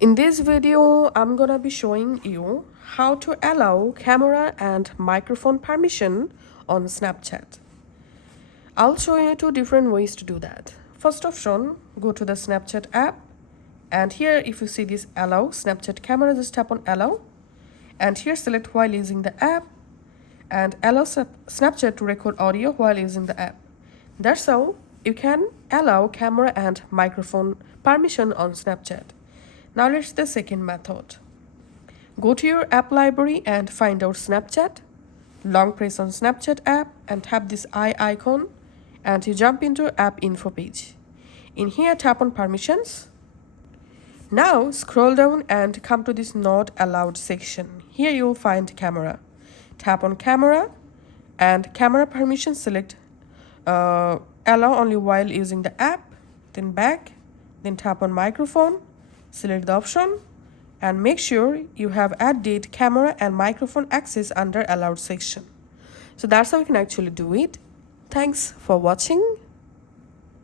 In this video, I'm gonna be showing you how to allow camera and microphone permission on Snapchat. I'll show you two different ways to do that. First option, go to the Snapchat app, and here if you see this allow Snapchat camera, just tap on allow, and here select while using the app, and allow Snapchat to record audio while using the app. That's how you can allow camera and microphone permission on Snapchat. Now let's the second method. Go to your app library and find out Snapchat. Long press on Snapchat app and tap this eye icon and you jump into app info page. In here tap on permissions. Now scroll down and come to this not allowed section. Here you will find camera. Tap on camera and camera permission select allow only while using the app, then back, then tap on microphone, select the option and make sure you have added camera and microphone access under allowed section. So that's how you can actually do it. Thanks for watching.